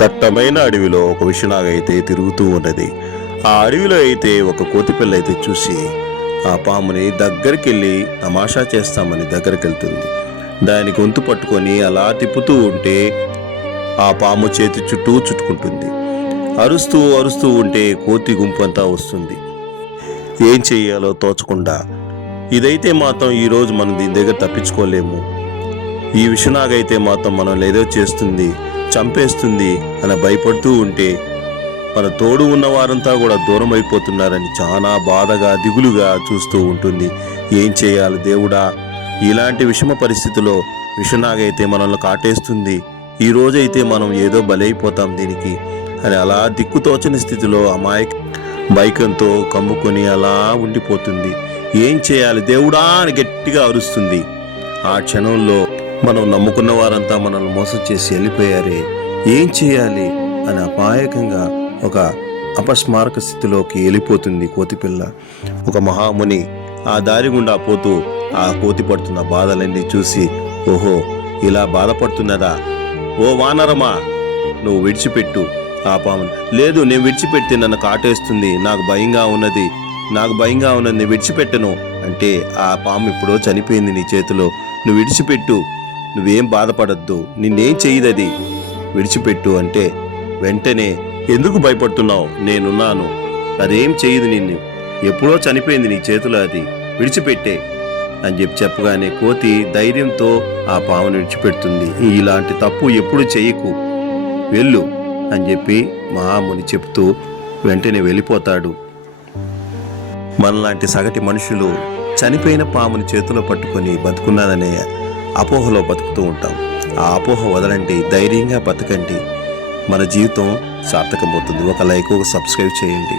దట్టమైన అడవిలో ఒక విషనాగ అయితే తిరుగుతూ ఉన్నది. ఆ అడవిలో అయితే ఒక కోతిపిల్ల అయితే చూసి ఆ పాముని దగ్గరికి వెళ్ళి తమాషా చేస్తామని దగ్గరికి వెళ్తుంది. దాని గొంతు పట్టుకొని అలా తిప్పుతూ ఉంటే ఆ పాము చేతి చుట్టూ చుట్టుకుంటుంది. అరుస్తూ అరుస్తూ ఉంటే కోతి గుంపు అంతా వస్తుంది. ఏం చెయ్యాలో తోచకుండా ఇదైతే మాత్రం ఈరోజు మనం దీని దగ్గర తప్పించుకోలేము, ఈ విషనాగైతే మాత్రం మనం ఏదో చేస్తుంది, చంపేస్తుంది అని భయపడుతూ ఉంటే మన తోడు ఉన్న వారంతా కూడా దూరం అయిపోతున్నారని చాలా బాధగా దిగులుగా చూస్తూ ఉంటుంది. ఏం చేయాలి దేవుడా, ఇలాంటి విషమ పరిస్థితిలో విషనాగైతే మనల్ని కాటేస్తుంది, ఈ రోజైతే మనం ఏదో బలైపోతాం దీనికి అని అలా దిక్కుతోచని స్థితిలో అమాయక బైకంతో కమ్ముకొని అలా ఉండిపోతుంది. ఏం చేయాలి దేవుడా అని గట్టిగా అరుస్తుంది. ఆ క్షణంలో మనం నమ్ముకున్న వారంతా మనల్ని మోసం చేసి వెళ్ళిపోయారే, ఏం చేయాలి అని అపాయకంగా ఒక అపస్మారక స్థితిలోకి వెళ్ళిపోతుంది కోతిపిల్ల. ఒక మహాముని ఆ దారి గుండా పోతూ ఆ కోతి పడుతున్న బాధలన్నీ చూసి, ఓహో ఇలా బాధపడుతున్నదా, ఓ వానరమా నువ్వు విడిచిపెట్టు ఆ పాముని. లేదు, నేను విడిచిపెడితే నన్ను కాటేస్తుంది, నాకు భయంగా ఉన్నది నేను విడిచిపెట్టను అంటే ఆ పాము ఎప్పుడో చనిపోయింది నీ చేతిలో, నువ్వు విడిచిపెట్టు, నువ్వేం బాధపడద్దు, నిన్నేం చెయ్యదది, విడిచిపెట్టు అంటే వెంటనే ఎందుకు భయపడుతున్నావు, నేనున్నాను, అదేం చెయ్యదు నిన్ను, ఎప్పుడో చనిపోయింది నీ చేతిలో, అది విడిచిపెట్టే అని చెప్పగానే కోతి ధైర్యంతో ఆ పామును విడిచిపెడుతుంది. ఇలాంటి తప్పు ఎప్పుడు చెయ్యకు, వెళ్ళు అని చెప్పి మహాముని చెప్తూ వెంటనే వెళ్ళిపోతాడు. మనలాంటి సగటి మనుషులు చనిపోయిన పాముని చేతిలో పట్టుకొని బతుకున్నాదనే అపోహలో బతుకుతూ ఉంటాం. ఆ అపోహ వదలండి, ధైర్యంగా బతకండి, మన జీవితం సార్థకమవుతుంది. ఒక లైక్, ఒక సబ్స్క్రైబ్ చేయండి.